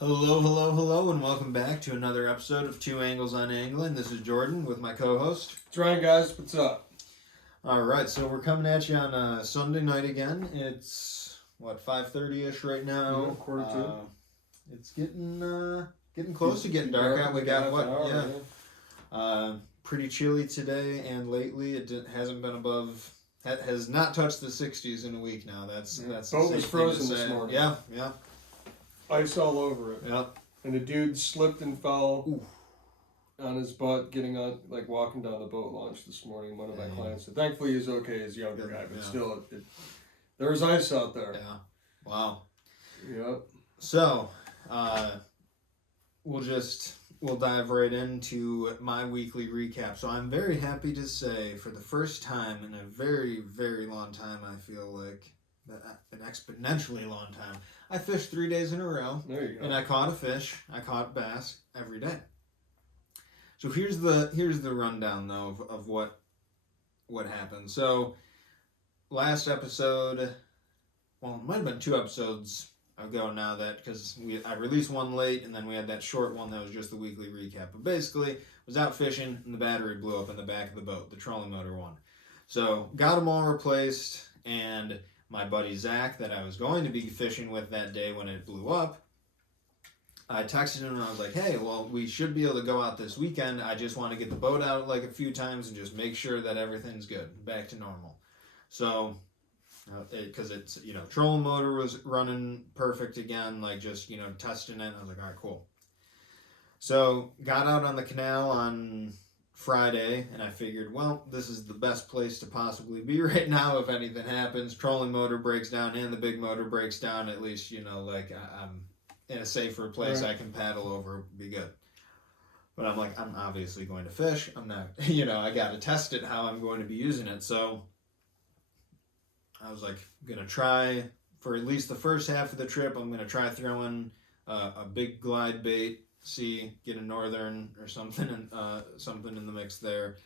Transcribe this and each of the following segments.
Hello, hello, hello, and welcome back to another episode of Two Angles on Angling. This is Jordan with my co-host. It's Ryan, guys. What's up? All right, so we're coming at you on a Sunday night again. It's 5:30ish right now. Yeah, quarter two. It's getting close to getting dark out. We got pretty chilly today, and lately hasn't been above. Has not touched the 60s in a week now. That's boat was frozen this morning. Yeah. Ice all over it. Yep. And the dude slipped and fell Ooh. on his butt, walking down the boat launch this morning. One of my clients said, thankfully he's okay, he's a younger guy, but still, there was ice out there. Yeah. Wow. Yep. So, we'll dive right into my weekly recap. So I'm very happy to say, for the first time in a very, very long time, I feel like, an exponentially long time, I fished 3 days in a row. There you go. And I caught a fish. I caught bass every day. So here's the rundown though of what happened. So last episode, well, it might have been 2 episodes ago now, that because I released one late and then we had that short one that was just the weekly recap. But basically, was out fishing and the battery blew up in the back of the boat, the trolling motor one. So got them all replaced, and my buddy Zach that I was going to be fishing with that day when it blew up, I texted him and I was like, hey, well, we should be able to go out this weekend. I just want to get the boat out like a few times and just make sure that everything's good, back to normal. So, because it's, trolling motor was running perfect again, like just, testing it. I was like, all right, cool. So, got out on the canal on Friday, and I figured, well, this is the best place to possibly be right now if anything happens. Trolling motor breaks down and the big motor breaks down, at least, I'm in a safer place. Right. I can paddle over, be good. But I'm like, I'm obviously going to fish. I'm not, I got to test it how I'm going to be using it. So I was like, I'm going to try, for at least the first half of the trip, I'm going to try throwing a big glide bait, get a northern or something in the mix there,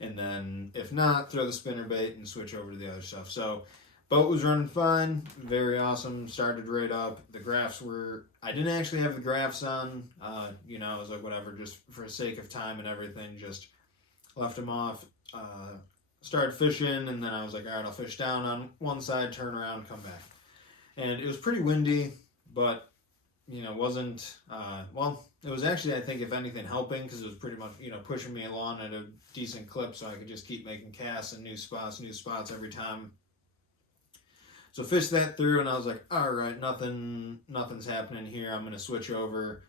and then if not, throw the spinner bait and switch over to the other stuff. So boat was running fine, very awesome, started right up. The graphs I didn't actually have the graphs on, I was like, whatever, just for the sake of time and everything, just left them off, started fishing, and then I was like, all right, I'll fish down on one side, turn around, come back. And it was pretty windy, but wasn't, it was actually, I think, if anything, helping, because it was pretty much, pushing me along at a decent clip so I could just keep making casts and new spots every time. So fished that through, and I was like, all right, nothing's happening here. I'm going to switch over.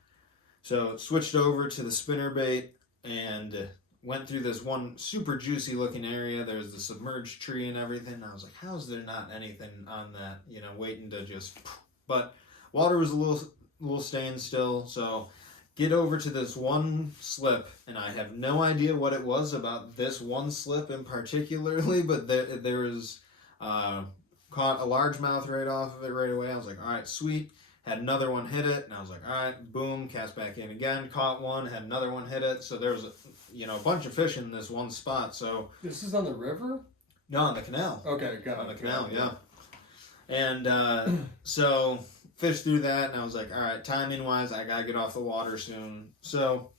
So switched over to the spinnerbait and went through this one super juicy looking area. There's the submerged tree and everything. I was like, how's there not anything on that, waiting to just... But water was a little staying still, so get over to this one slip, and I have no idea what it was about this one slip in particularly, but there was caught a largemouth right off of it right away. I was like, all right, sweet. Had another one hit it, and I was like, all right, boom, cast back in again, caught one, had another one hit it. So there was a bunch of fish in this one spot. So this is on the river? No, on the canal. Okay, got it. On the canal, yeah. And so fished through that, and I was like, all right, timing wise, I gotta get off the water soon. So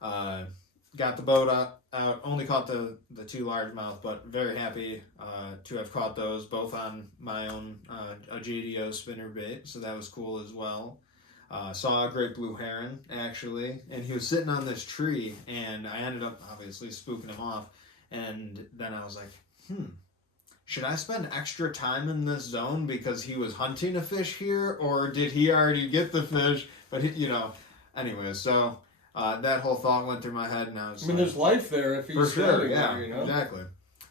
got the boat out, only caught the 2 largemouth, but very happy to have caught those, both on my own a JDO spinnerbait, so that was cool as well. Saw a great blue heron, actually, and he was sitting on this tree, and I ended up obviously spooking him off, and then I was like, should I spend extra time in this zone because he was hunting a fish here, or did he already get the fish? But anyways, so that whole thought went through my head, and I was there's life there if he's standing there, exactly.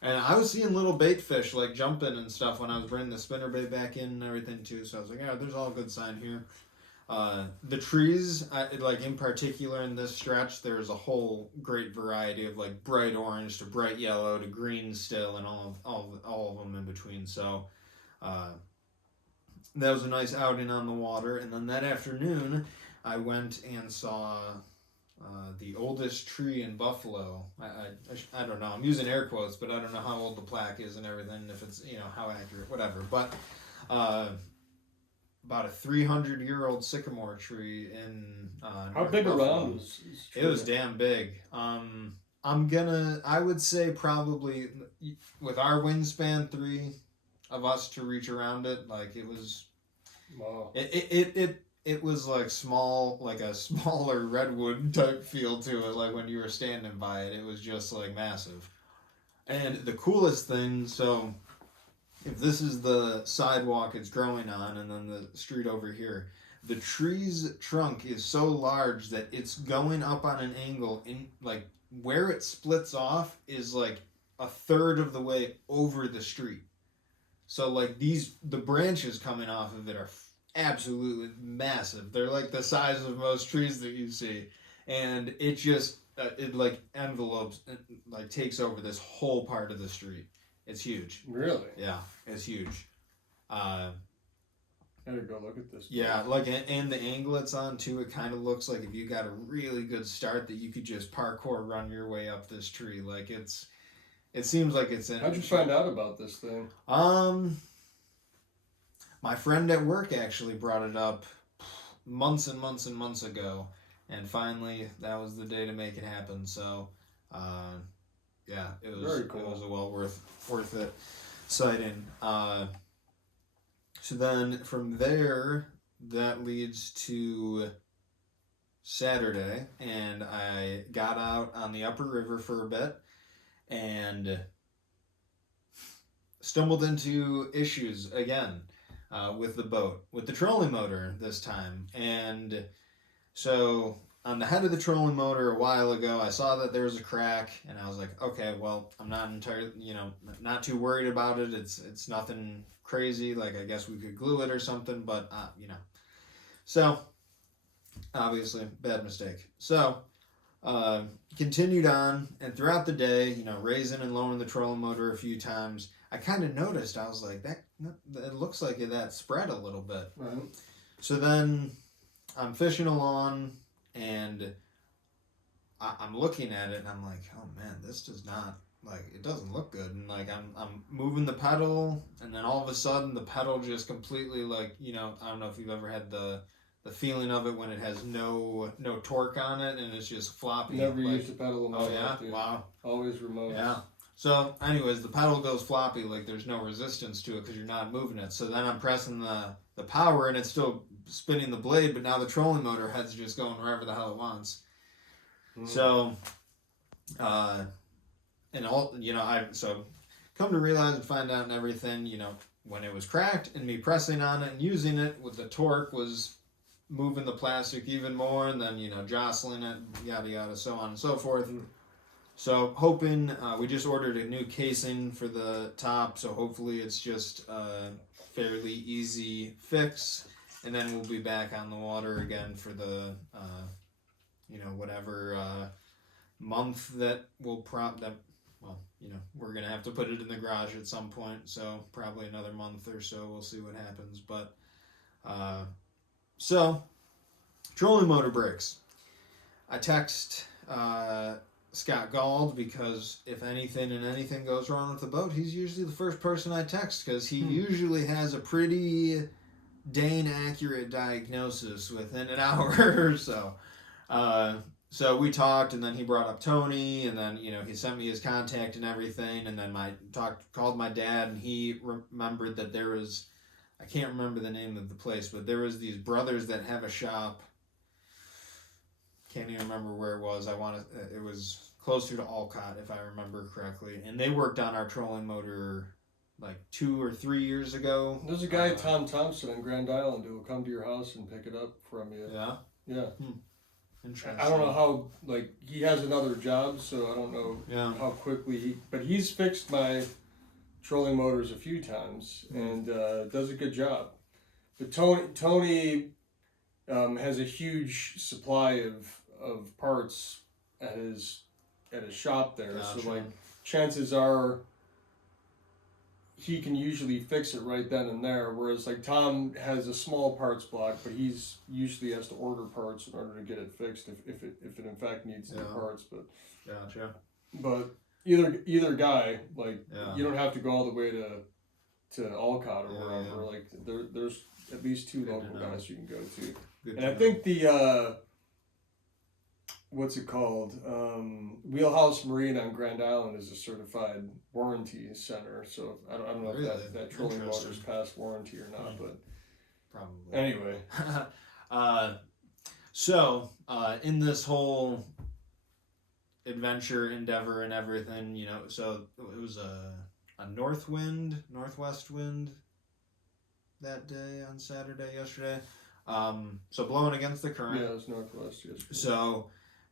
And I was seeing little bait fish like jumping and stuff when I was bringing the spinnerbait back in and everything too. So I was like, yeah, there's all good sign here. The trees, in particular in this stretch, there's a whole great variety of like bright orange to bright yellow to green still, and all of them in between. So that was a nice outing on the water. And then that afternoon, I went and saw the oldest tree in Buffalo. I don't know. I'm using air quotes, but I don't know how old the plaque is and everything. If it's how accurate, whatever. But about a 300-year-old sycamore tree in How North big Buffalo. around was It was damn big. I would say probably with our wingspan, 3 of us to reach around it. Like it was, wow. it was like small, like a smaller redwood type feel to it. Like when you were standing by it, it was just like massive. And the coolest thing, so if this is the sidewalk it's growing on, and then the street over here, the tree's trunk is so large that it's going up on an angle in like where it splits off is like a third of the way over the street. So like the branches coming off of it are absolutely massive. They're like the size of most trees that you see, and it just it like envelopes, like takes over this whole part of the street. It's huge. Really? Yeah, it's huge. I gotta go look at this. Yeah, like and the angle it's on too, it kind of looks like if you got a really good start that you could just parkour run your way up this tree. Like it seems like it's in. How'd you find out about this thing? My friend at work actually brought it up months and months and months ago, and finally that was the day to make it happen. So, yeah, it was Very cool. It was a well worth it sighting. So then from there, that leads to Saturday, and I got out on the upper river for a bit and stumbled into issues again with the boat, with the trolling motor this time. And so on the head of the trolling motor a while ago, I saw that there was a crack, and I was like, okay, well, I'm not entirely, not too worried about it. It's nothing crazy. Like, I guess we could glue it or something, but, So, obviously, bad mistake. So, continued on, and throughout the day, raising and lowering the trolling motor a few times, I kind of noticed, I was like, that it looks like that spread a little bit. Right. So then I'm fishing along, and I'm looking at it, and I'm like, oh man, this does not, like, it doesn't look good. And like I'm moving the pedal, and then all of a sudden the pedal just completely, like, I don't know if you've ever had the feeling of it when it has no torque on it and it's just floppy. Never used to pedal a motor. Oh yeah, dude. Wow. Always remote. Yeah. So, anyways, the pedal goes floppy, like there's no resistance to it because you're not moving it. So then I'm pressing the power, and it's still spinning the blade, but now the trolling motor head's just going wherever the hell it wants. So, and all, so come to realize and find out and everything, when it was cracked and me pressing on it and using it with the torque was moving the plastic even more, and then, jostling it, yada yada, so on and so forth. So hoping, we just ordered a new casing for the top, so hopefully it's just a fairly easy fix, and then we'll be back on the water again for the, whatever month that we'll we're going to have to put it in the garage at some point, so probably another month or so, we'll see what happens. But, so, trolling motor brakes. I text Scott Gald because if anything goes wrong with the boat, he's usually the first person I text because he usually has a pretty dang accurate diagnosis within an hour or so. So we talked, and then he brought up Tony, and then he sent me his contact and everything, and then called my dad, and he remembered that there was, I can't remember the name of the place, but there was these brothers that have a shop. Can't even remember where it was. It was closer to Alcott, if I remember correctly. And they worked on our trolling motor like 2 or 3 years ago. There's a guy, Tom Thompson, in Grand Island who will come to your house and pick it up from you. Yeah? Yeah. Interesting. I don't know how, he has another job, so I don't know how quickly but he's fixed my trolling motors a few times and does a good job. But Tony has a huge supply of parts at his shop there. Gotcha. So chances are he can usually fix it right then and there, whereas Tom has a small parts block, but he's usually has to order parts in order to get it fixed if it in fact needs the parts. But gotcha. But either guy, you don't have to go all the way to Alcott or wherever. at least 2 local guys you can go to. Good and I think the what's it called? Wheelhouse Marine on Grand Island is a certified warranty center. So I don't know really? if that trolling motor's passed warranty or not, but probably. Anyway, so in this whole adventure endeavor and everything, you know, so it was a northwest wind that day on Saturday yesterday. So blowing against the current. Yeah, it was northwest yesterday. So,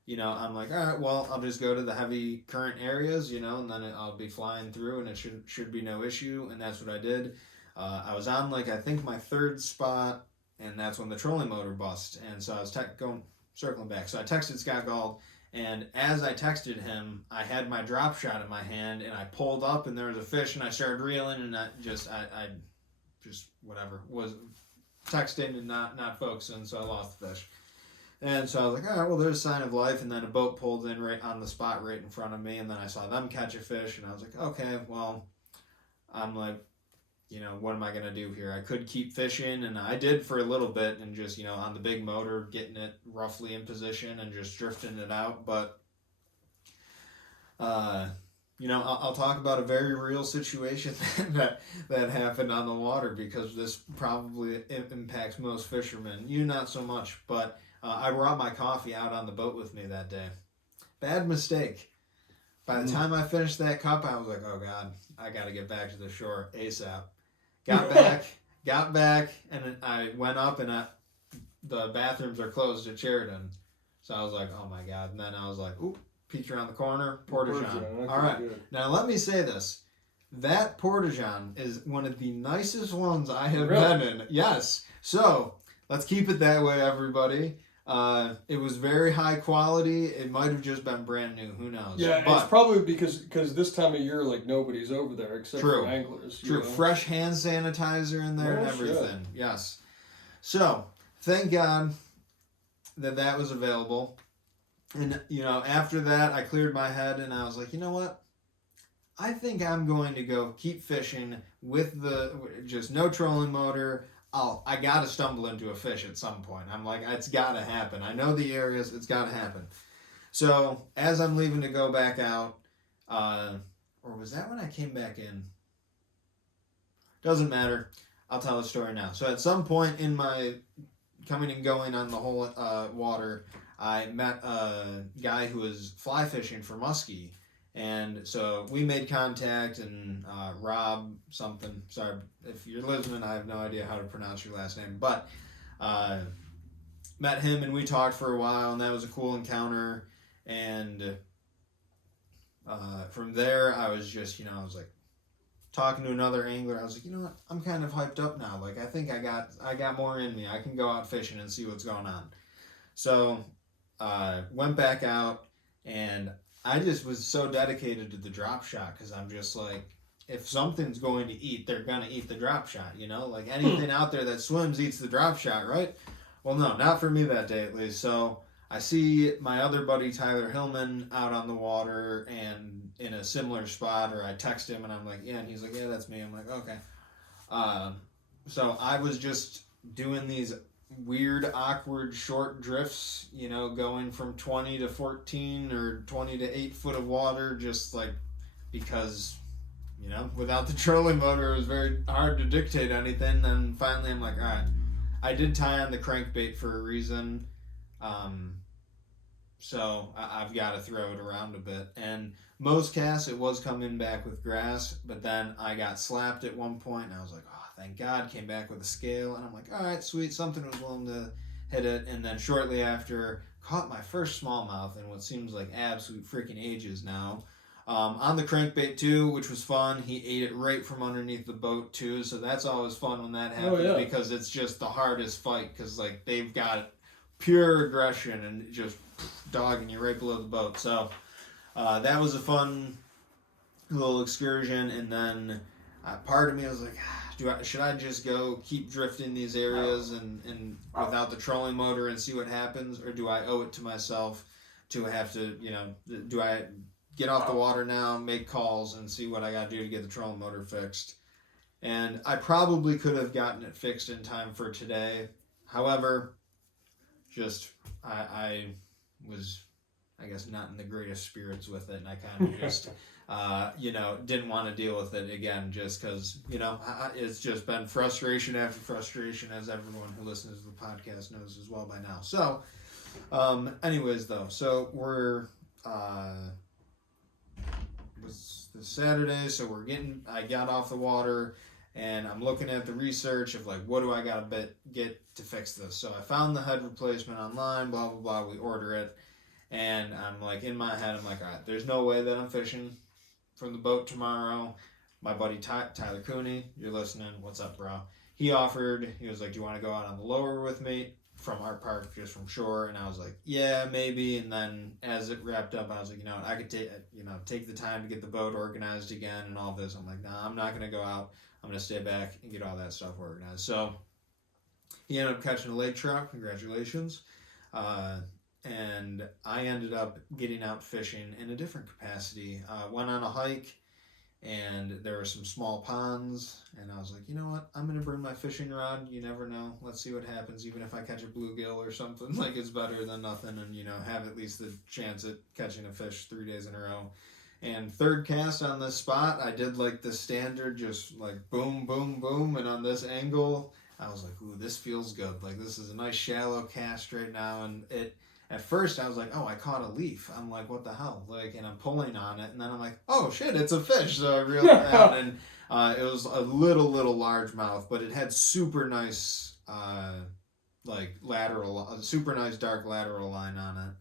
you know, I'm like, all right, well, I'll just go to the heavy current areas, you know, and then I'll be flying through, and it should be no issue. And that's what I did. I was on like I think my 3rd spot, and that's when the trolling motor bust. And so I was circling back. So I texted Scott Gall. And as I texted him, I had my drop shot in my hand, and I pulled up, and there was a fish, and I started reeling, and I just whatever, was texting and not focusing, so I lost the fish. And so I was like, all right, well, there's a sign of life, and then a boat pulled in right on the spot right in front of me, and then I saw them catch a fish, and I was like, okay, well, I'm like, you know, what am I going to do here? I could keep fishing, and I did for a little bit, and just, you know, on the big motor, getting it roughly in position and just drifting it out. But, you know, I'll talk about a very real situation that happened on the water, because this probably impacts most fishermen. You not so much, but I brought my coffee out on the boat with me that day. Bad mistake. By the time I finished that cup, I was like, oh, God, I got to get back to the shore ASAP. Got back, and I went up, and the bathrooms are closed at Sheridan. So I was like, oh my God. And then I was like, oop, peeked around the corner, Portageon. All right. Good. Now let me say this. That Portageon is one of the nicest ones I have been in. Yes. So let's keep it that way, everybody. It was very high quality. It might have just been brand new. Who knows? Yeah, but it's probably because this time of year, like, nobody's over there except for anglers. True. Know? Fresh hand sanitizer in there and everything. Shit. Yes. So thank God that was available. And, you know, after that, I cleared my head, and I was like, you know what? I think I'm going to go keep fishing with just no trolling motor. I got to stumble into a fish at some point. I'm like, it's got to happen. I know the areas. It's got to happen. So as I'm leaving to go back out, or was that when I came back in? Doesn't matter. I'll tell the story now. So at some point in my coming and going on the whole water, I met a guy who was fly fishing for muskie. And so we made contact, and Rob something, sorry if you're listening, I have no idea how to pronounce your last name, but met him, and we talked for a while, and that was a cool encounter. And from there, I was just, I was like talking to another angler. I was like, you know what, I'm kind of hyped up now. Like, I think I got more in me. I can go out fishing and see what's going on. So went back out, and I just was so dedicated to the drop shot, because I'm just like, if something's going to eat, they're going to eat the drop shot, Like anything out there that swims eats the drop shot, right? Well, no, not for me that day at least. So I see my other buddy Tyler Hillman out on the water and in a similar spot, or I text him and I'm like, yeah, and he's like, yeah, that's me. I'm like, okay. So I was just doing these weird, awkward, short drifts, going from 20 to 14 or 20 to 8 foot of water, just like because, without the trolling motor, it was very hard to dictate anything. Then finally I'm like, all right, I did tie on the crankbait for a reason. So I've got to throw it around a bit. And most casts, it was coming back with grass, but then I got slapped at one point, and I was like, oh, thank God, came back with a scale, and I'm like, all right, sweet, something was willing to hit it. And then shortly after, caught my first smallmouth in what seems like absolute freaking ages now. On the crankbait too, which was fun. He ate it right from underneath the boat too, so that's always fun when that happens, because it's just the hardest fight, because like they've got pure aggression and just dogging you right below the boat. So that was a fun little excursion. And then part of me was like, should I just go keep drifting these areas and without the trolling motor and see what happens, or do I owe it to myself to have to, do I get off the water now, make calls, and see what I got to do to get the trolling motor fixed? And I probably could have gotten it fixed in time for today. However, just I was, I guess, not in the greatest spirits with it, and I kind of just, didn't want to deal with it again, just because, it's just been frustration after frustration, as everyone who listens to the podcast knows as well by now. So, anyways, though, so we're, it was this Saturday, so I got off the water, and I'm looking at the research of like, what do I gotta get to fix this? So I found the head replacement online, blah blah blah. We order it, and I'm like, in my head, I'm like, all right, there's no way that I'm fishing from the boat tomorrow. My buddy Tyler Cooney, you're listening, what's up, bro? He was like, do you want to go out on the lower with me from our park, just from shore? And I was like, yeah, maybe. And then as it wrapped up, I was like, I could take the time to get the boat organized again and all this. I'm like, nah, I'm not gonna go out. I'm going to stay back and get all that stuff organized. So he ended up catching a lake trout. Congratulations. And I ended up getting out fishing in a different capacity. Went on a hike, and there were some small ponds. And I was like, you know what? I'm going to bring my fishing rod. You never know. Let's see what happens. Even if I catch a bluegill or something, like, it's better than nothing. And, have at least the chance at catching a fish 3 days in a row. And third cast on this spot, I did like the standard, just like boom, boom, boom. And on this angle, I was like, ooh, this feels good. Like, this is a nice shallow cast right now. And at first I was like, oh, I caught a leaf. I'm like, what the hell? Like, and I'm pulling on it. And then I'm like, oh shit, it's a fish. So I reeled it out, and it was a little largemouth, but it had super nice, super nice dark lateral line on it.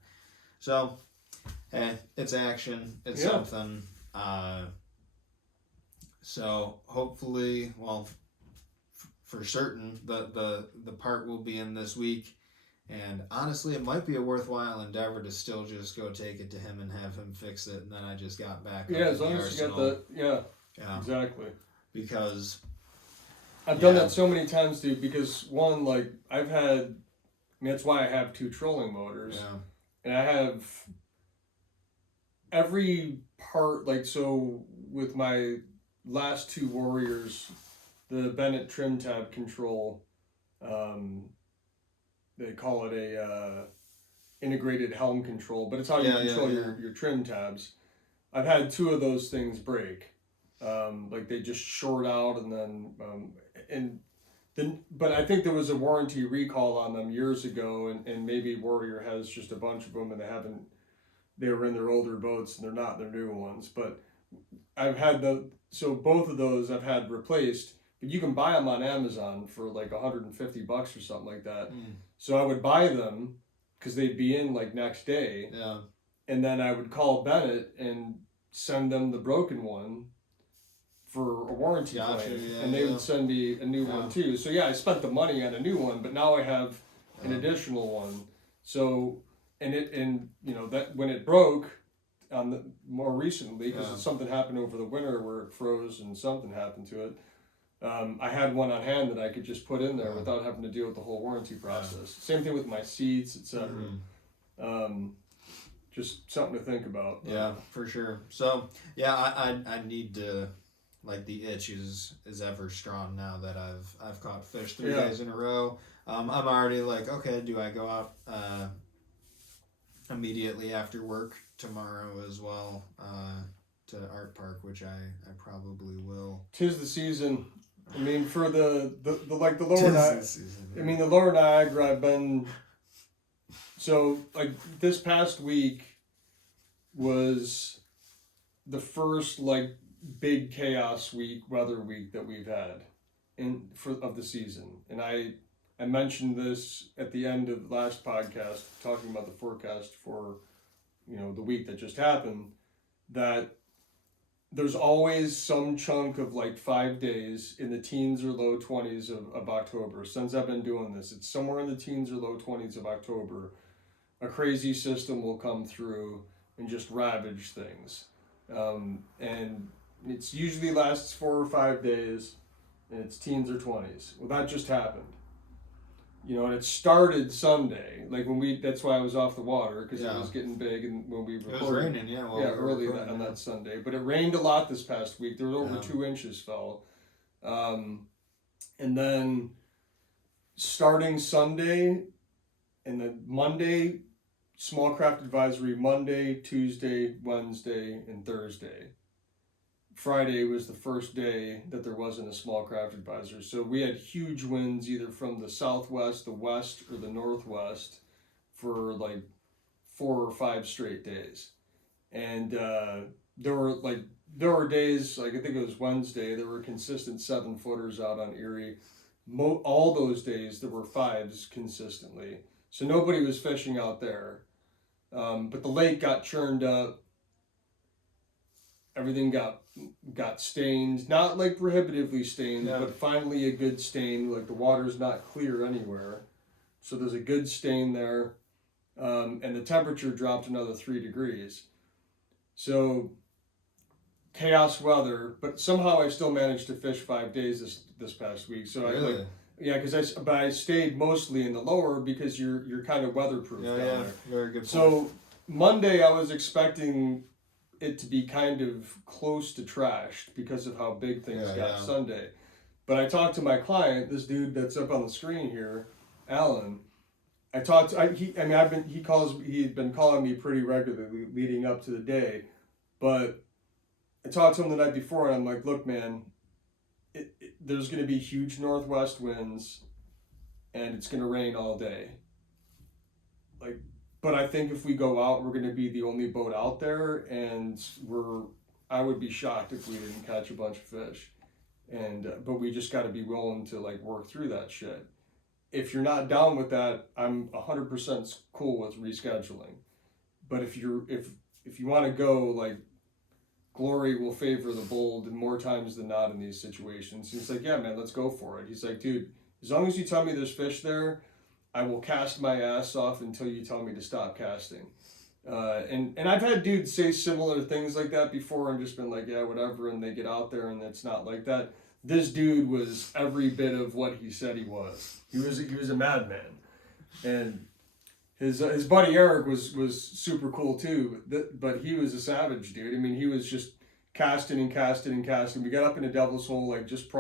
So, it's action. It's something. So hopefully, for certain, the part will be in this week. And honestly, it might be a worthwhile endeavor to still just go take it to him and have him fix it. And then I just got back. Yeah, as long as you got that. Yeah. Exactly. Because I've done that so many times, dude. Because one, like, that's why I have 2 trolling motors. Yeah. And I have every part, like, so with my last 2 Warriors, the Bennett trim tab control, they call it a integrated helm control, but it's how you control your trim tabs. I've had 2 of those things break. Like, they just short out, and then but I think there was a warranty recall on them years ago, and maybe Warrior has just a bunch of them, and they were in their older boats, and they're not their new ones. But I've had both of those I've had replaced, but you can buy them on Amazon for like $150 or something like that. So I would buy them because they'd be in like next day. Yeah. And then I would call Bennett and send them the broken one for a warranty claim. Yeah, and they would send me a new one too. So I spent the money on a new one, but now I have an additional one. So, that when it broke more recently, because something happened over the winter where it froze and something happened to it, I had one on hand that I could just put in there without having to deal with the whole warranty process. Same thing with my seats, etc. Just something to think about. Yeah, for sure. So I need to, like, the itch is ever strong now that I've caught fish 3 days in a row. I'm already like, okay, do I go out immediately after work tomorrow as well to Art Park, which I probably will. 'Tis the season. I mean, for the lower Niagara. I mean, the lower Niagara, I've been. So, like, this past week was the first, like, big chaos weather week that we've had of the season. And I mentioned this at the end of the last podcast, talking about the forecast for, the week that just happened, that there's always some chunk of like 5 days in the teens or low 20s of October. Since I've been doing this, it's somewhere in the teens or low 20s of October. A crazy system will come through and just ravage things. And it's usually lasts 4 or 5 days, and it's teens or 20s. Well, that just happened. And it started Sunday, like that's why I was off the water, because it was getting big, and when we recorded. It was raining, early on that Sunday. But it rained a lot this past week. There was over 2 inches fell. And then starting Sunday and then Monday, small craft advisory, Monday, Tuesday, Wednesday, and Thursday. Friday was the first day that there wasn't a small craft advisory. So we had huge winds either from the southwest, the west, or the northwest for like 4 or 5 straight days. And there were days, like I think it was Wednesday, there were consistent 7-footers out on Erie. All those days there were 5s consistently. So nobody was fishing out there. But the lake got churned up. Everything got stained, not like prohibitively stained, but finally a good stain. Like the water's not clear anywhere, so there's a good stain there, and the temperature dropped another 3 degrees. So chaos weather, but somehow I still managed to fish 5 days this past week. So really? Because I stayed mostly in the lower because you're kind of weatherproof down there. Very good point. So Monday I was expecting it to be kind of close to trashed because of how big things got Sunday. But I talked to my client, this dude that's up on the screen here, Alan. He had been calling me pretty regularly leading up to the day, but I talked to him the night before and I'm like, look, man, there's going to be huge northwest winds and it's going to rain all day. But I think if we go out, we're going to be the only boat out there, and I would be shocked if we didn't catch a bunch of fish. But we just got to be willing to like work through that shit. If you're not down with that, I'm 100% cool with rescheduling. But if you want to go, like, glory will favor the bold, and more times than not in these situations. He's like, yeah, man, let's go for it. He's like, dude, as long as you tell me there's fish there, I will cast my ass off until you tell me to stop casting. And I've had dudes say similar things like that before and just been like, yeah, whatever, and they get out there and it's not like that. This dude was every bit of what he said he was. He was a madman. And his buddy Eric was super cool too, but he was a savage dude. I mean, he was just casting and casting and casting. We got up into Devil's Hole like just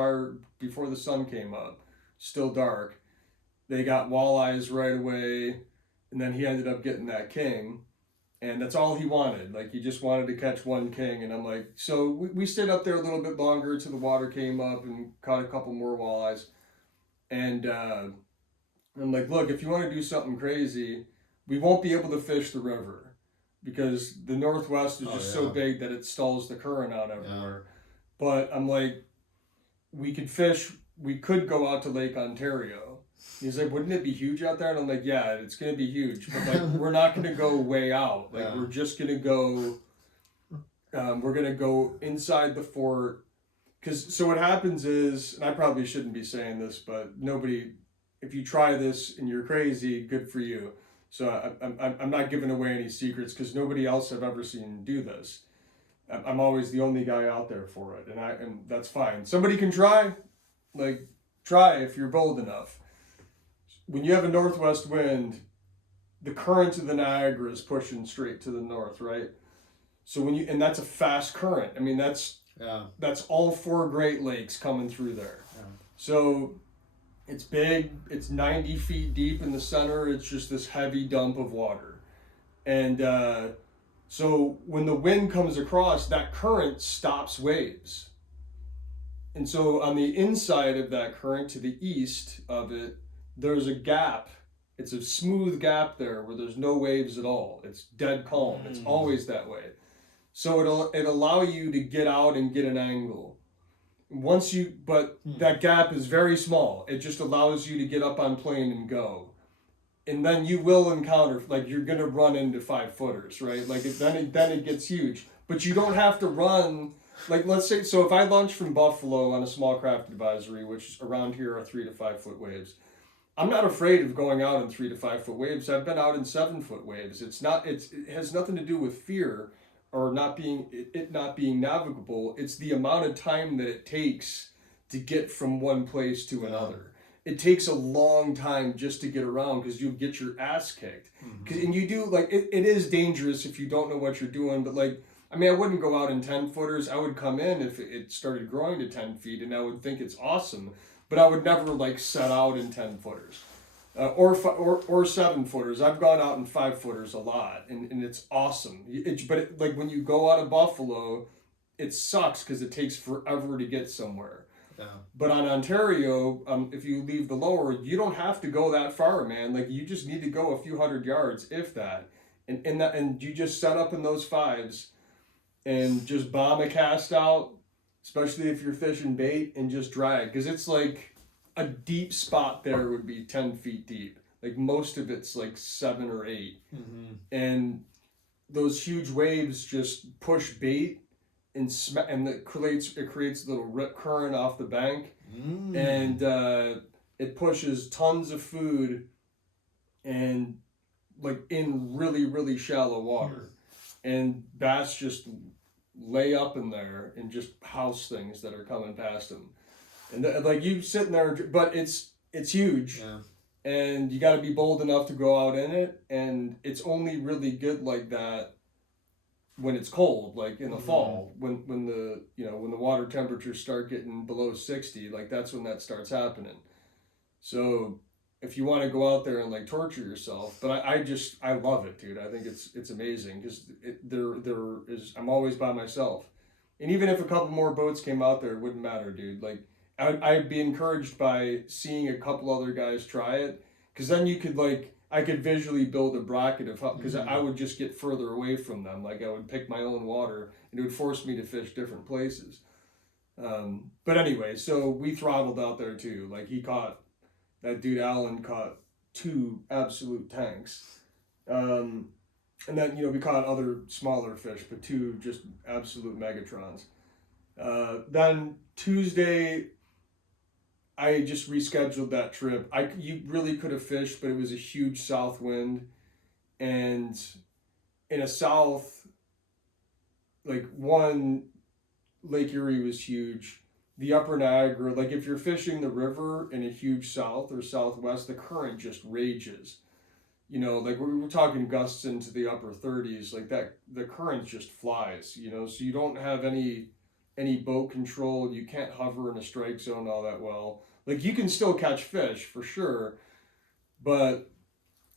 before the sun came up, still dark. They got walleyes right away, and then he ended up getting that king, and that's all he wanted. Like, he just wanted to catch one king, and I'm like, so we stayed up there a little bit longer until the water came up and caught a couple more walleyes, and I'm like, look, if you want to do something crazy, we won't be able to fish the river, because the northwest is just so big that it stalls the current out everywhere. But I'm like, we could go out to Lake Ontario. He's like, wouldn't it be huge out there? And I'm like, yeah, it's going to be huge. But like, we're not going to go way out. Like, we're just going to go, we're going to go inside the fort. So what happens is, and I probably shouldn't be saying this, but if you try this and you're crazy, good for you. So I'm not giving away any secrets because nobody else I've ever seen do this. I'm always the only guy out there for it. And that's fine. Somebody can try. Like, try if you're bold enough. When you have a northwest wind, the current of the Niagara is pushing straight to the north, right? So and that's a fast current. I mean, that's all 4 Great Lakes coming through there. Yeah. So it's big. It's 90 feet deep in the center. It's just this heavy dump of water. And so when the wind comes across, that current stops waves. And so on the inside of that current to the east of it, there's a gap. It's a smooth gap there where there's no waves at all. It's dead calm. It's always that way. So it'll allow you to get out and get an angle. But that gap is very small. It just allows you to get up on plane and go. And then you will encounter, like, you're going to run into 5-footers, right? Like, then it gets huge. But you don't have to run. Like, let's say, so if I launch from Buffalo on a small craft advisory, which around here are 3 to 5 foot waves, I'm not afraid of going out in 3 to 5 foot waves. I've been out in 7-foot waves. It has nothing to do with fear or not being navigable. It's the amount of time that it takes to get from one place to another. It takes a long time just to get around because you get your ass kicked. And you do, like, it is dangerous if you don't know what you're doing, but like, I mean, I wouldn't go out in 10 footers. I would come in if it started growing to 10 feet, and I would think it's awesome. But I would never like set out in 10 footers. Or 7 footers. I've gone out in 5 footers a lot, and it's awesome. Like when you go out of Buffalo, it sucks because it takes forever to get somewhere. Yeah. But on Ontario, if you leave the lower, you don't have to go that far, man. Like you just need to go a few hundred yards, if that, and you just set up in those 5s, and just bomb a cast out, especially if you're fishing bait, and just drag, because it's like a deep spot there would be 10 feet deep. Like most of it's like 7 or 8, and those huge waves just push bait and it creates a little rip current off the bank, and it pushes tons of food and like in really, really shallow water, and bass just lay up in there and just house things that are coming past them, and like you sitting there, but it's huge. Yeah. And you got to be bold enough to go out in it, and it's only really good like that when it's cold, like in the fall, when the water temperatures start getting below 60, like that's when that starts happening. So if you want to go out there and like torture yourself, but I love it, dude. I think it's amazing because I'm always by myself, and even if a couple more boats came out there, it wouldn't matter, dude. Like I'd be encouraged by seeing a couple other guys try it, because then you could I could visually build a bracket of how, because I would just get further away from them. Like I would pick my own water, and it would force me to fish different places. But anyway, so we throttled out there too. Like that dude Alan caught 2 absolute tanks. And then, we caught other smaller fish, but 2 just absolute megatrons. Then Tuesday, I just rescheduled that trip. You really could have fished, but it was a huge south wind, and in a south, Lake Erie was huge. The upper Niagara, like if you're fishing the river in a huge south or southwest, the current just rages. Like we're talking gusts into the upper 30s, like that, the current just flies, so you don't have any boat control. You can't hover in a strike zone all that well. Like you can still catch fish for sure, but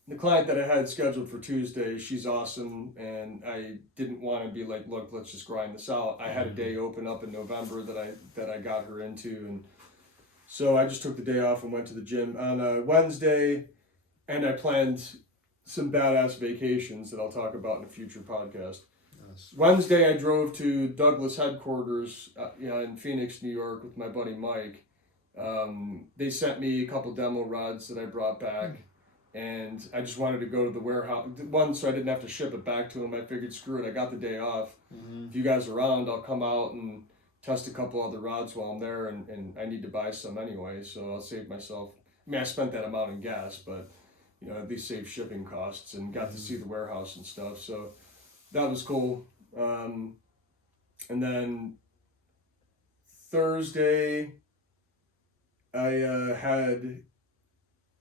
the client that I had scheduled for Tuesday, she's awesome, and I didn't want to be like, look, let's just grind this out. I had a day open up in November that I got her into, and so I just took the day off and went to the gym on a Wednesday, and I planned some badass vacations that I'll talk about in a future podcast. Yes. Wednesday, I drove to Douglas headquarters in Phoenix, New York, with my buddy Mike. They sent me a couple demo rods that I brought back. And I just wanted to go to the warehouse, one, so I didn't have to ship it back to him. I figured, screw it, I got the day off. If you guys are around, I'll come out and test a couple other rods while I'm there, and I need to buy some anyway, so I'll save myself. I mean, I spent that amount in gas, but, at least save shipping costs, and got to see the warehouse and stuff, so that was cool. And then Thursday, I had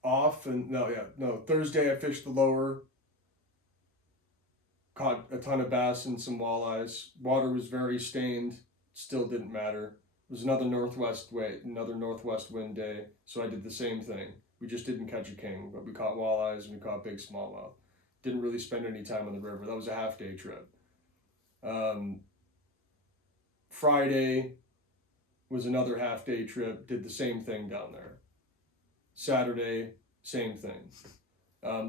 off, and Thursday I fished the lower, caught a ton of bass and some walleyes. Water was very stained, still didn't matter. It was another northwest wind day, so I did the same thing. We just didn't catch a king, but we caught walleyes and we caught big smallmouth. Didn't really spend any time on the river. That was a half-day trip. Friday was another half-day trip, did the same thing down there. Saturday, same thing.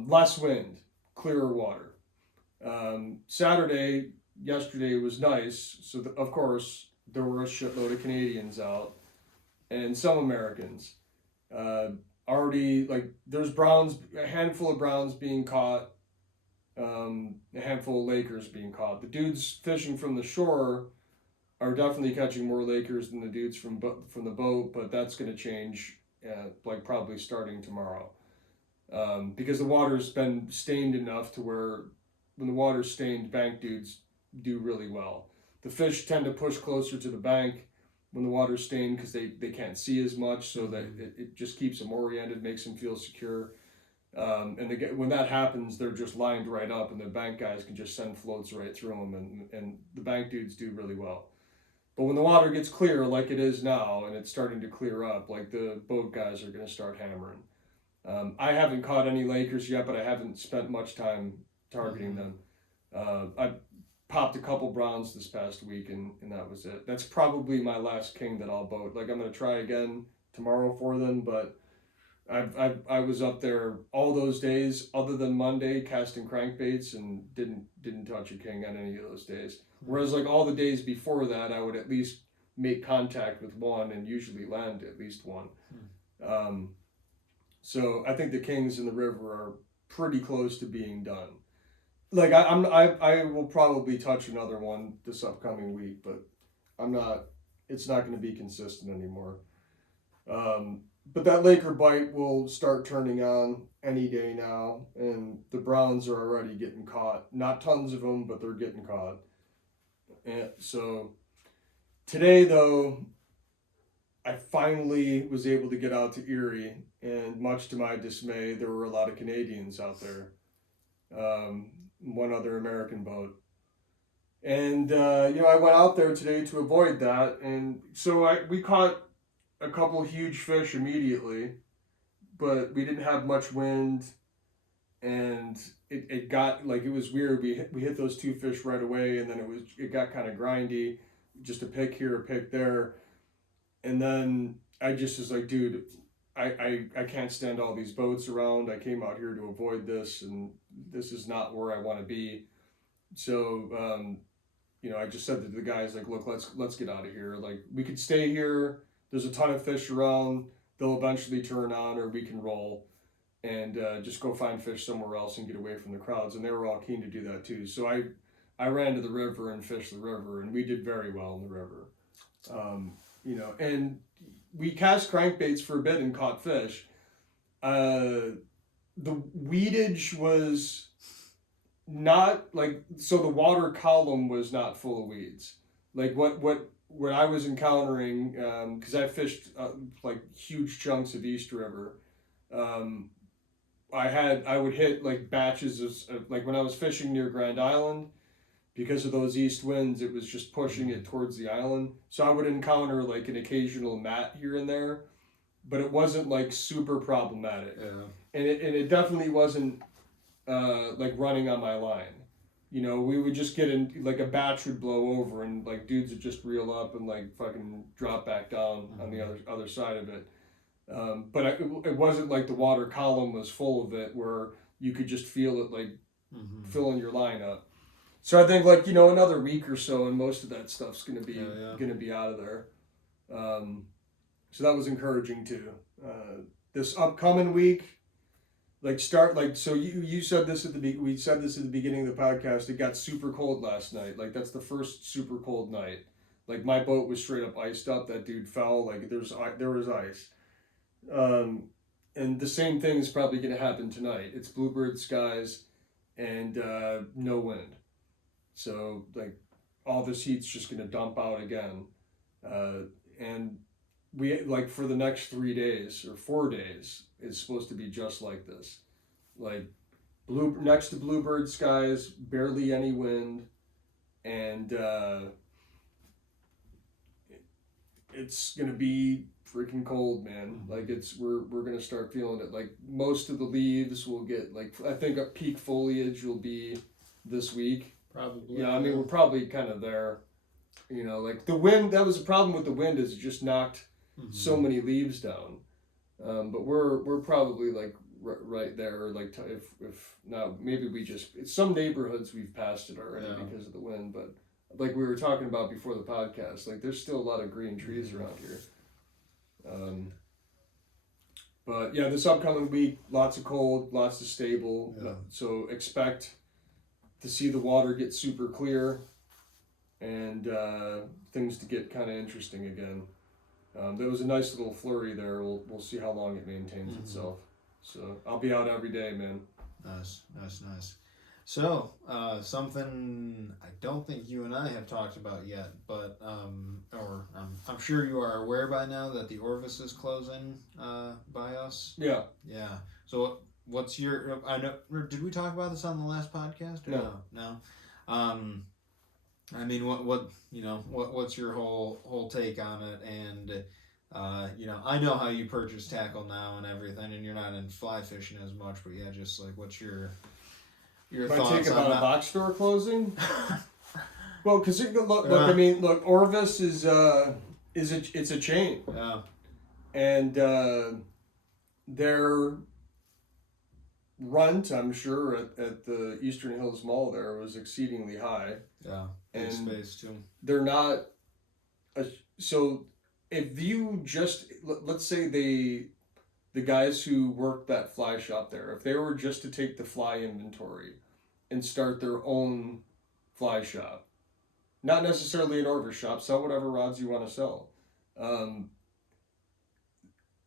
Less wind, clearer water. Yesterday was nice, so of course there were a shitload of Canadians out, and some Americans. Already, there's browns, a handful of browns being caught, a handful of Lakers being caught. The dudes fishing from the shore are definitely catching more Lakers than the dudes from the boat, but that's going to change. Probably starting tomorrow, because the water's been stained enough to where when the water's stained, bank dudes do really well. The fish tend to push closer to the bank when the water's stained because they can't see as much, so that it just keeps them oriented, makes them feel secure. And when that happens, they're just lined right up, and the bank guys can just send floats right through them, and the bank dudes do really well. But when the water gets clear, like it is now, and it's starting to clear up, like the boat guys are going to start hammering. I haven't caught any Lakers yet, but I haven't spent much time targeting them. I popped a couple browns this past week, and that was it. That's probably my last king that I'll boat. Like, I'm going to try again tomorrow for them, but I was up there all those days other than Monday casting crankbaits and didn't touch a king on any of those days. Whereas like all the days before that, I would at least make contact with one and usually land at least one. So I think the kings in the river are pretty close to being done. Like I will probably touch another one this upcoming week, but I'm not. It's not going to be consistent anymore. But that Laker bite will start turning on any day now, and the browns are already getting caught. Not tons of them, but they're getting caught. And so today, though, I finally was able to get out to Erie, and much to my dismay, there were a lot of Canadians out there. One other American boat. And, I went out there today to avoid that, and so we caught a couple huge fish immediately, but we didn't have much wind, and it got like it was weird. We hit those two fish right away, and then it got kind of grindy, just a pick here, a pick there, and then I just was like, dude, I can't stand all these boats around. I came out here to avoid this, and this is not where I want to be. So I just said to the guys, like, look, let's get out of here. Like, we could stay here. There's a ton of fish around. They'll eventually turn on, or we can roll and just go find fish somewhere else and get away from the crowds. And they were all keen to do that too. So I ran to the river and fished the river, and we did very well in the river. And we cast crankbaits for a bit and caught fish. The weedage was not like, so the water column was not full of weeds. Like what I was encountering, because I fished like huge chunks of East River, I would hit like batches of like when I was fishing near Grand Island, because of those east winds, it was just pushing it towards the island. So I would encounter like an occasional mat here and there, but it wasn't like super problematic. Yeah. And it definitely wasn't like running on my line. We would just get in, like a batch would blow over, and like dudes would just reel up and like fucking drop back down on the other side of it. But it wasn't like the water column was full of it where you could just feel it like filling your line up. So I think like, another week or so, and most of that stuff's gonna be out of there. So that was encouraging too. This upcoming week, so you said this we said this at the beginning of the podcast. It got super cold last night. Like, that's the first super cold night. Like, my boat was straight up iced up. That dude fell. Like, there was ice. And the same thing is probably going to happen tonight. It's bluebird skies and no wind. So like all this heat's just going to dump out again. And we like for the next 3 days or 4 days, it's supposed to be just like this. Like next to bluebird skies, barely any wind, and it's gonna be freaking cold, man. Like we're gonna start feeling it. Like most of the leaves will get like, I think a peak foliage will be this week. Probably. Yeah, I mean we're probably kind of there. Like the wind. That was the problem with the wind, is it just knocked so many leaves down. But we're probably like right there. Like if not, maybe some neighborhoods we've passed it already because of the wind. But like we were talking about before the podcast, like there's still a lot of green trees around here. But yeah, this upcoming week, lots of cold, lots of stable. Yeah. So expect to see the water get super clear and things to get kind of interesting again. There was a nice little flurry there. We'll see how long it maintains itself. So I'll be out every day, man. Nice. So something I don't think you and I have talked about yet, but I'm sure you are aware by now that the Orvis is closing by us. Yeah. Yeah. So what's your? I know. Did we talk about this on the last podcast? No. I mean, what's your whole take on it? And I know how you purchase tackle now and everything, and you're not in fly fishing as much. But yeah, just like what's your thoughts take about on a box store closing? Well, because I mean, Orvis is it's a chain. Yeah. And their rent, I'm sure, at the Eastern Hills Mall there was exceedingly high. Yeah. Big space too. They're not. So if you just let's say the guys who work that fly shop there, if they were just to take the fly inventory and start their own fly shop, not necessarily an Orvis shop, sell whatever rods you want to sell.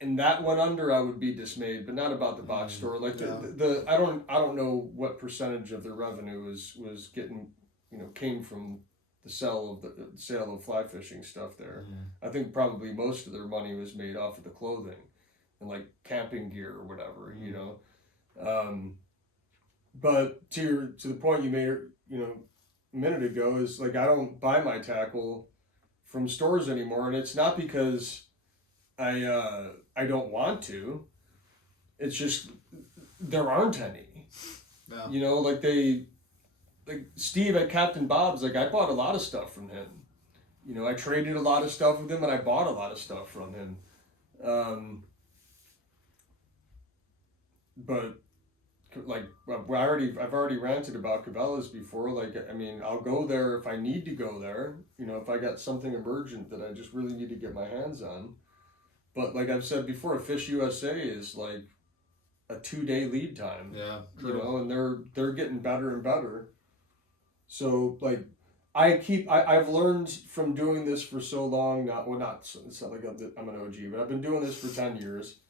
And that went under, I would be dismayed, but not about the box store. Like the I don't know what percentage of their revenue was getting, came from the sale of fly fishing stuff there. I think probably most of their money was made off of the clothing and like camping gear or whatever, But to the point you made, a minute ago is like I don't buy my tackle from stores anymore, and it's not because I don't want to. It's just there aren't any. Yeah. Like Steve at Captain Bob's, like I bought a lot of stuff from him. I traded a lot of stuff with him, and I bought a lot of stuff from him. But like I've already ranted about Cabela's before. Like I mean, I'll go there if I need to go there. If I got something emergent that I just really need to get my hands on. But like I've said before, Fish USA is like a 2-day lead time. Yeah, true. And they're getting better and better. So like I've learned from doing this for so long. It's not like I'm an OG, but I've been doing this for 10 years.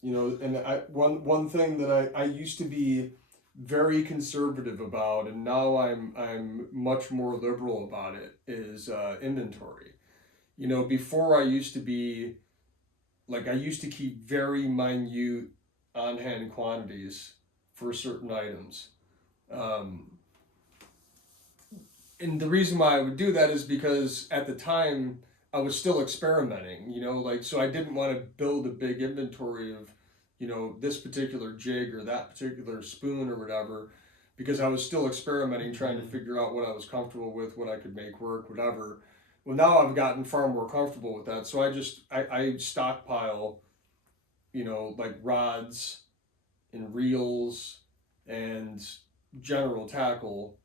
And one thing that I used to be very conservative about, and now I'm much more liberal about it, is inventory. Before I used to be. Like I used to keep very minute on-hand quantities for certain items. And the reason why I would do that is because at the time I was still experimenting, so I didn't want to build a big inventory of, this particular jig or that particular spoon or whatever, because I was still experimenting, trying to figure out what I was comfortable with, what I could make work, whatever. Well, now I've gotten far more comfortable with that, so I stockpile, like rods and reels and general tackle,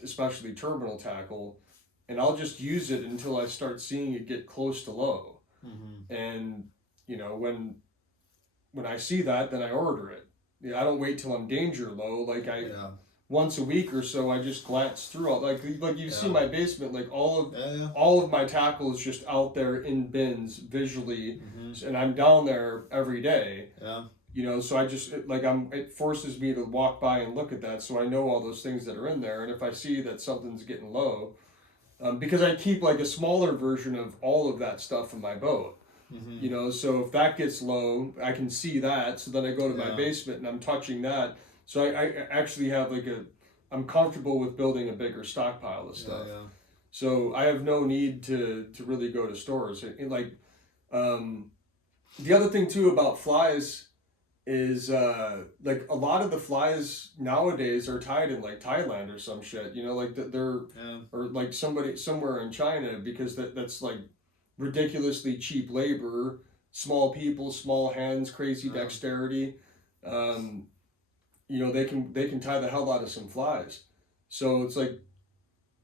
especially terminal tackle, and I'll just use it until I start seeing it get close to low. And when I see that, then I order it. I don't wait till I'm danger low. Like once a week or so, I just glance through all like you see my basement, like all of my tackle is just out there in bins visually, and I'm down there every day. So I just it forces me to walk by and look at that, so I know all those things that are in there, and if I see that something's getting low, because I keep like a smaller version of all of that stuff in my boat. So if that gets low, I can see that, so then I go to my basement and I'm touching that. So I actually have I'm comfortable with building a bigger stockpile of stuff. So I have no need to really go to stores. The other thing too about flies is like a lot of the flies nowadays are tied in like Thailand or some shit. Or like somebody somewhere in China, because that's like ridiculously cheap labor, small people, small hands, crazy dexterity. They can tie the hell out of some flies. So it's like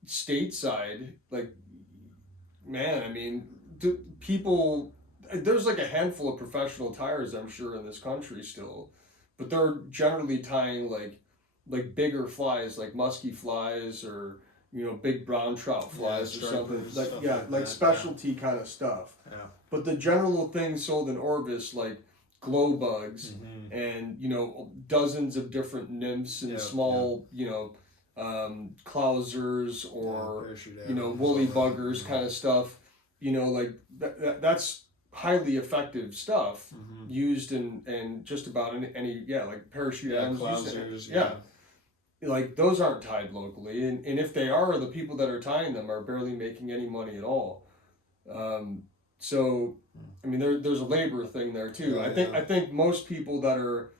stateside, like, man, I mean, there's like a handful of professional tiers, I'm sure, in this country still, but they're generally tying like bigger flies, like musky flies or, big brown trout flies or something. Like specialty kind of stuff. Yeah. But the general things sold in Orvis, like glow bugs and dozens of different nymphs and small clousers or woolly buggers kind of stuff, like that's highly effective stuff used in just about any like parachute ends. Like those aren't tied locally, and if they are, the people that are tying them are barely making any money at all. So, I mean, there's a labor thing there too. I think most people that are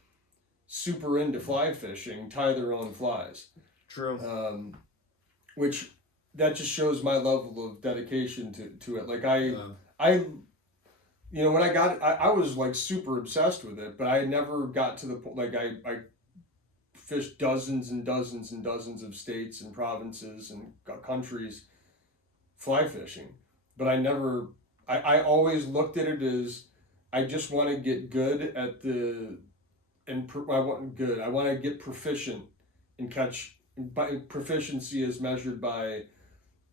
super into fly fishing tie their own flies. True. Which that just shows my level of dedication to it. Like I when I got it, I was like super obsessed with it, but I never got to the point. Like I fished dozens and dozens and dozens of states and provinces and countries fly fishing, but I always looked at it as I just want to get good at I want to get proficient and catch. By proficiency is measured by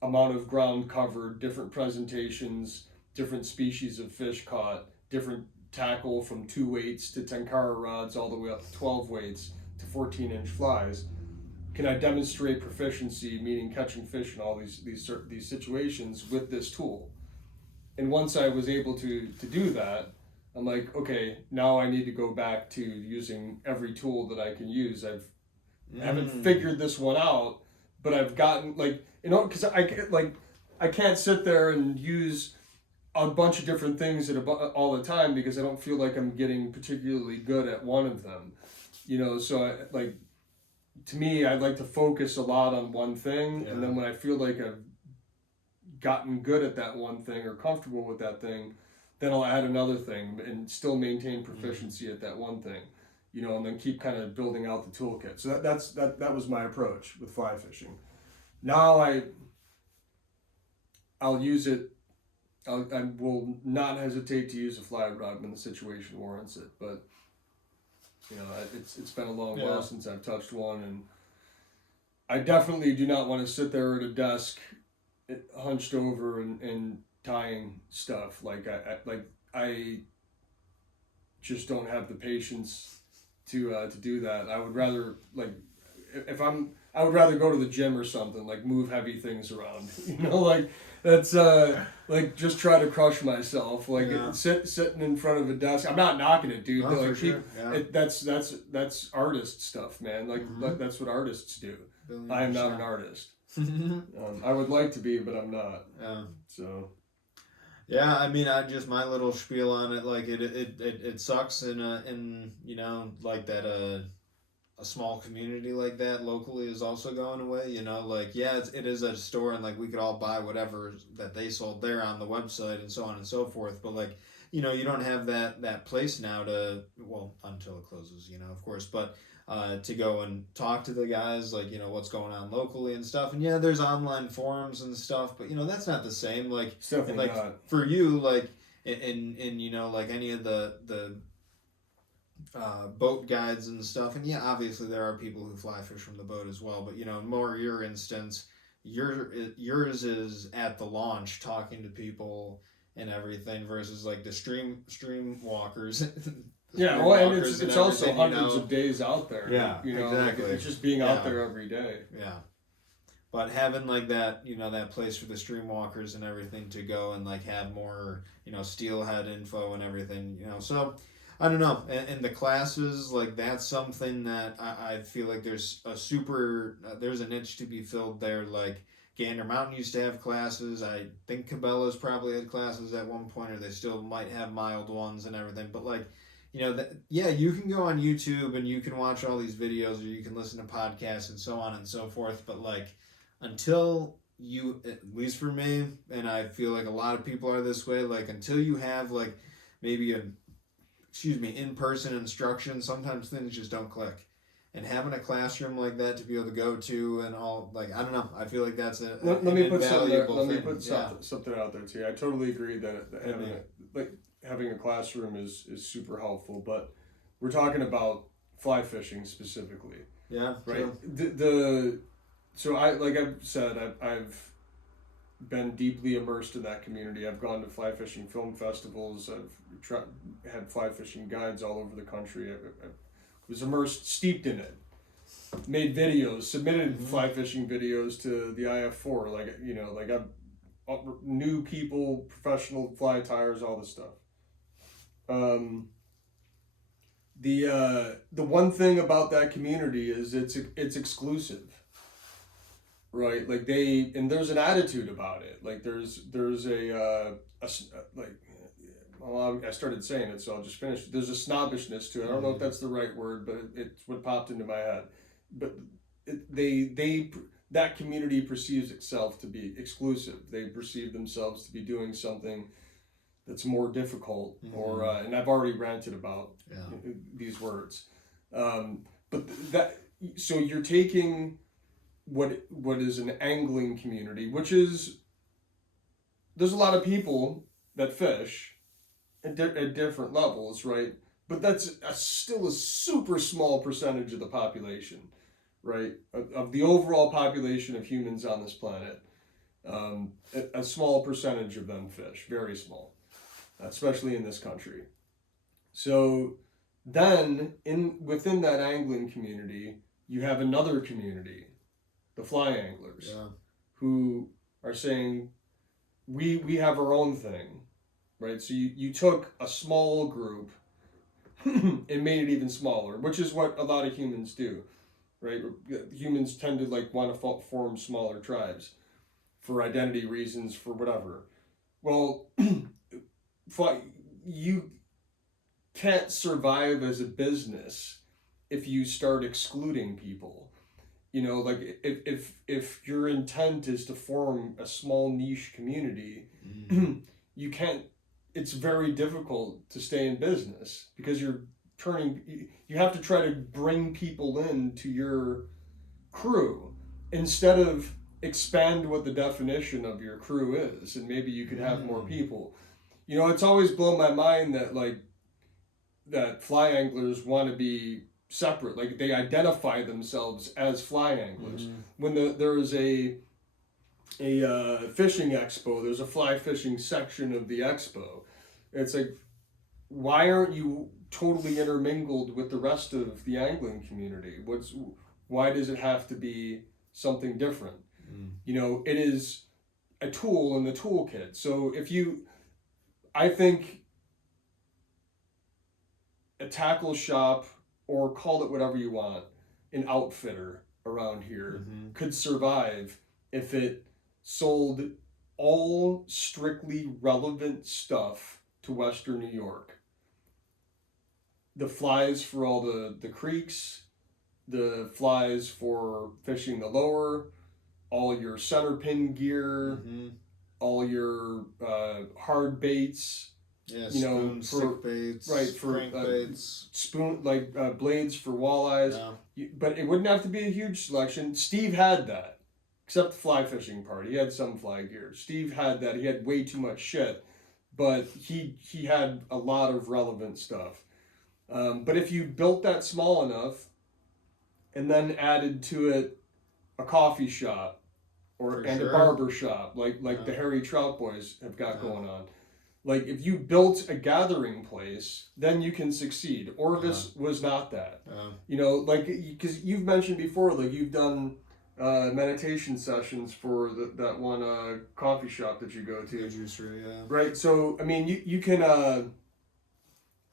amount of ground covered, different presentations, different species of fish caught, different tackle from 2 weights to tenkara rods all the way up to 12 weights to 14-inch flies. Can I demonstrate proficiency, meaning catching fish in all these situations with this tool? And once I was able to do that, I'm like, okay, now I need to go back to using every tool that I can use. I haven't figured this one out, but I've gotten because I can't sit there and use a bunch of different things all the time because I don't feel like I'm getting particularly good at one of them. So to me, I'd like to focus a lot on one thing, and then when I feel like I've gotten good at that one thing or comfortable with that thing, then I'll add another thing and still maintain proficiency at that one thing, and then keep kind of building out the toolkit. So that was my approach with fly fishing. Now I'll use it. I will not hesitate to use a fly rod when the situation warrants it, but it's been a long while since I've touched one, and I definitely do not want to sit there at a desk hunched over and tying stuff. I just don't have the patience to do that. I would rather I would rather go to the gym or something, like move heavy things around. That's just try to crush myself. Sitting in front of a desk. I'm not knocking it, dude. No, sure. That's artist stuff, man. That's what artists do. I am not an artist. I would like to be, but I'm not. So. Yeah, I mean, my little spiel on it, it sucks in that a small community like that locally is also going away. It is a store, and we could all buy whatever that they sold there on the website and so on and so forth. But you don't have that place now until it closes, of course. But to go and talk to the guys, what's going on locally and stuff. And there's online forums and stuff, but that's not the same. It's definitely not. For you, in any of the boat guides and stuff, and obviously there are people who fly fish from the boat as well, but more your instance, yours is at the launch talking to people and everything versus the stream walkers. And it's also hundreds of days out there. Exactly. It's just being out there every day. Yeah. But having that, that place for the stream walkers and everything to go and have more, steelhead info and everything, so I don't know. And the classes, that's something that I feel like there's there's a niche to be filled there. Gander Mountain used to have classes. I think Cabela's probably had classes at one point, or they still might have mild ones and everything. But you can go on YouTube and you can watch all these videos, or you can listen to podcasts and so on and so forth. But until you, at least for me, and I feel like a lot of people are this way, until you have maybe in-person instruction, sometimes things just don't click. And having a classroom like that to be able to go to and all, I don't know, I feel like that's let me put something out there too. I totally agree that having a classroom is super helpful, but we're talking about fly fishing specifically. Yeah. Right. So I've said, I've been deeply immersed in that community. I've gone to fly fishing film festivals. I've had fly fishing guides all over the country. I was steeped in it. Made videos, submitted fly fishing videos to the IF4. I knew people, professional fly tires, all this stuff. The one thing about that community is it's exclusive, right? Like there's an attitude about it. Like there's like, well, I started saying it, so I'll just finish. There's a snobbishness to it. I don't know if that's the right word, but it's what popped into my head. But that community perceives itself to be exclusive. They perceive themselves to be doing something that's more difficult, or and I've already ranted about these words. But so you're taking what is an angling community, which is, there's a lot of people that fish at different levels, right? But that's still a super small percentage of the population, right? Of the overall population of humans on this planet. A small percentage of them fish, very small, especially in this country. So then within that angling community, you have another community, the fly anglers, who are saying, we have our own thing, right? So you took a small group and made it even smaller, which is what a lot of humans do, right? Humans tend to want to form smaller tribes for identity reasons, for whatever. Well, you can't survive as a business if you start excluding people. You know, like if your intent is to form a small niche community, you can't. It's very difficult to stay in business because you have to try to bring people into your crew instead of expand what the definition of your crew is, and maybe you could have more people. You know, it's always blown my mind that fly anglers want to be separate. Like, they identify themselves as fly anglers. When there is a fishing expo, there's a fly fishing section of the expo. It's like, why aren't you totally intermingled with the rest of the angling community? Why does it have to be something different? You know, it is a tool in the toolkit. So I think a tackle shop, or call it whatever you want, an outfitter around here could survive if it sold all strictly relevant stuff to Western New York. The flies for all the creeks, the flies for fishing the lower, all your center pin gear, all your hard baits, spoon, stick baits, right, for crank baits, blades for walleyes. But it wouldn't have to be a huge selection. Steve had that, except the fly fishing part. He had some fly gear. Steve had that. He had way too much shit, but he had a lot of relevant stuff. But if you built that small enough, and then added to it a coffee shop, a barber shop, like the Harry Trout boys have got going on. Like, if you built a gathering place, then you can succeed. Orvis was not that. You know, like, because you've mentioned before, like, you've done meditation sessions for that one coffee shop that you go to. The juicery, yeah. Right, so, I mean, you can,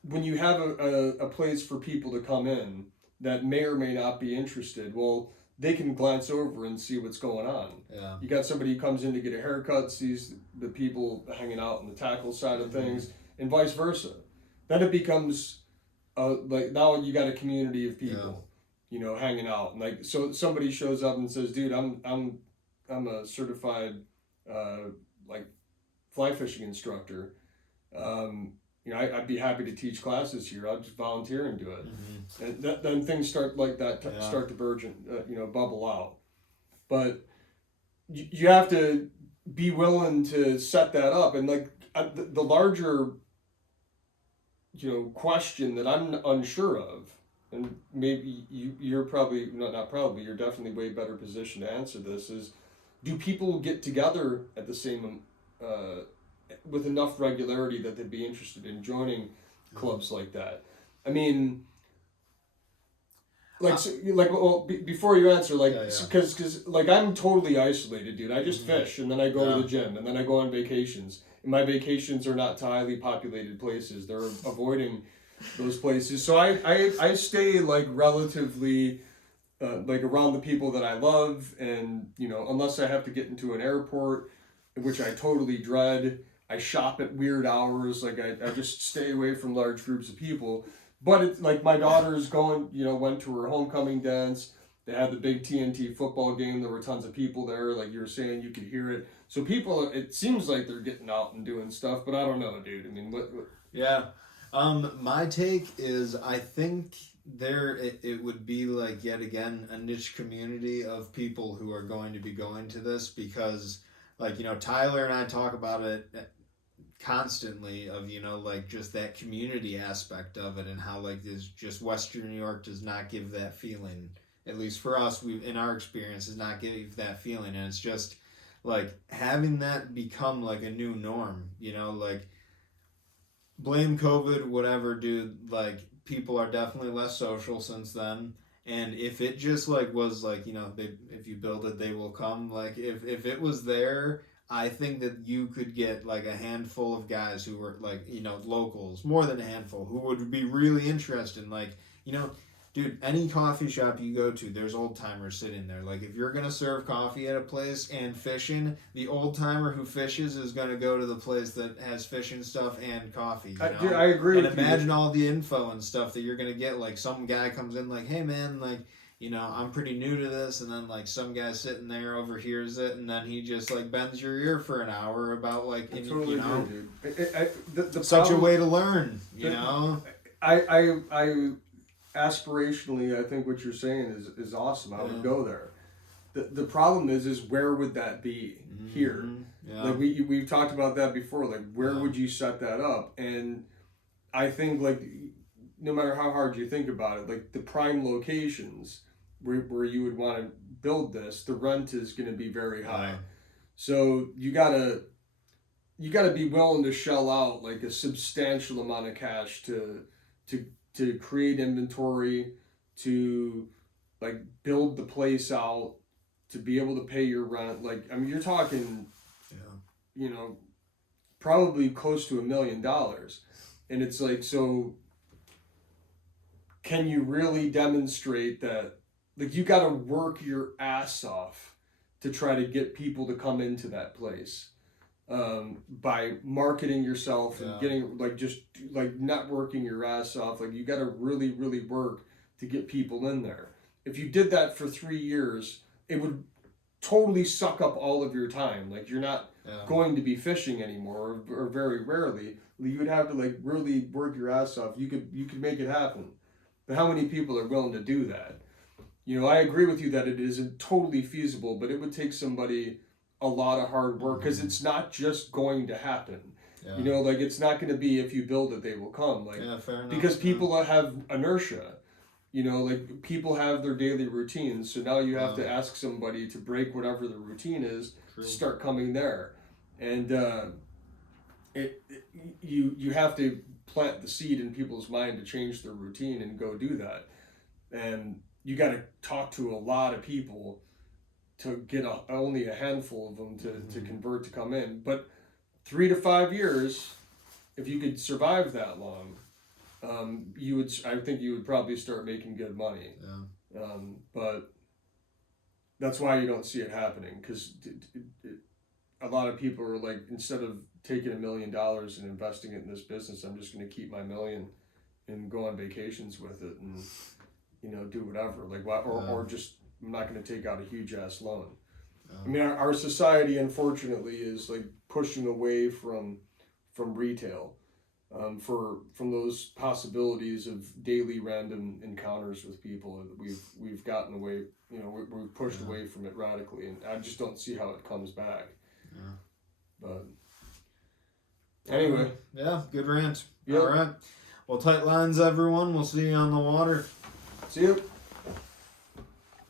when you have a place for people to come in that may or may not be interested, well, they can glance over and see what's going on. You got somebody who comes in to get a haircut, sees the people hanging out on the tackle side of things, and vice versa. Then it becomes like, now you got a community of people, you know, hanging out. And like, so somebody shows up and says, "Dude, I'm a certified like fly fishing instructor. You know, I'd be happy to teach classes here. I'll just volunteer and do it." And then things start like that, start to burgeon, bubble out. But you have to be willing to set that up. And like the larger, question that I'm unsure of, and maybe you're probably, not probably, you're definitely way better positioned to answer this, is, do people get together at the same with enough regularity that they'd be interested in joining clubs like that? I mean, before you answer, because I'm totally isolated, dude. I just fish, and then I go to the gym, and then I go on vacations, my vacations are not to highly populated places. They're avoiding those places. So I stay like relatively like around the people that I love, and unless I have to get into an airport, which I totally dread. I shop at weird hours. Like I just stay away from large groups of people. But it's like my daughter's going, went to her homecoming dance. They had the big TNT football game. There were tons of people there. Like you were saying, you could hear it. So people, it seems like they're getting out and doing stuff, but I don't know, dude. I mean, what? Yeah. My take is I think it would be like yet again a niche community of people who are going to be going to this because like, Tyler and I talk about it constantly of, like just that community aspect of it and how like this just Western New York does not give that feeling. At least for us, we in our experience does not give that feeling, and it's just like having that become like a new norm, like blame COVID, whatever, dude, like people are definitely less social since then. And if it just like was like, if you build it, they will come. Like if it was there, I think that you could get like a handful of guys who were like, locals, more than a handful, who would be really interested in like, dude, any coffee shop you go to, there's old timers sitting there. Like if you're gonna serve coffee at a place and fishing, the old timer who fishes is gonna go to the place that has fishing stuff and coffee. Dude, I agree. And imagine all the info and stuff that you're gonna get. Like some guy comes in like, hey man, like I'm pretty new to this, and then like some guy sitting there overhears it, and then he just like bends your ear for an hour about like, totally agree, dude. The such problem, a way to learn, I aspirationally, I think what you're saying is awesome. I would go there. The problem is where would that be here? Yeah. Like we've talked about that before. Like where would you set that up? And I think like no matter how hard you think about it, like the prime locations where you would want to build this, the rent is going to be very high. So you gotta be willing to shell out like a substantial amount of cash to create inventory, to like build the place out, to be able to pay your rent. Like, I mean, you're talking, probably close to $1 million. And it's like, so can you really demonstrate that? Like, you got to work your ass off to try to get people to come into that place. By marketing yourself and getting like just like networking your ass off. Like you got to really, really work to get people in there. If you did that for 3 years, it would totally suck up all of your time. Like you're not going to be fishing anymore, or very rarely. You would have to like really work your ass off. You could make it happen, but how many people are willing to do that? I agree with you that it isn't totally feasible, but it would take somebody a lot of hard work, because it's not just going to happen. Like it's not going to be if you build it they will come. Like fair enough, because people have inertia. Like people have their daily routines, so now you have to ask somebody to break whatever the routine is to start coming there. And you have to plant the seed in people's mind to change their routine and go do that. And you got to talk to a lot of people to get only a handful of them to convert to come in. But 3 to 5 years, if you could survive that long, I think you would probably start making good money. But that's why you don't see it happening, because a lot of people are like, instead of taking $1 million and investing it in this business, I'm just going to keep my $1 million and go on vacations with it and do whatever. Like or just, I'm not going to take out a huge ass loan. I mean, our society, unfortunately, is like pushing away from retail, from those possibilities of daily random encounters with people. We've gotten away, we've pushed away from it radically, and I just don't see how it comes back. But anyway, good rant. Yep. All right. Well, tight lines, everyone. We'll see you on the water. See you.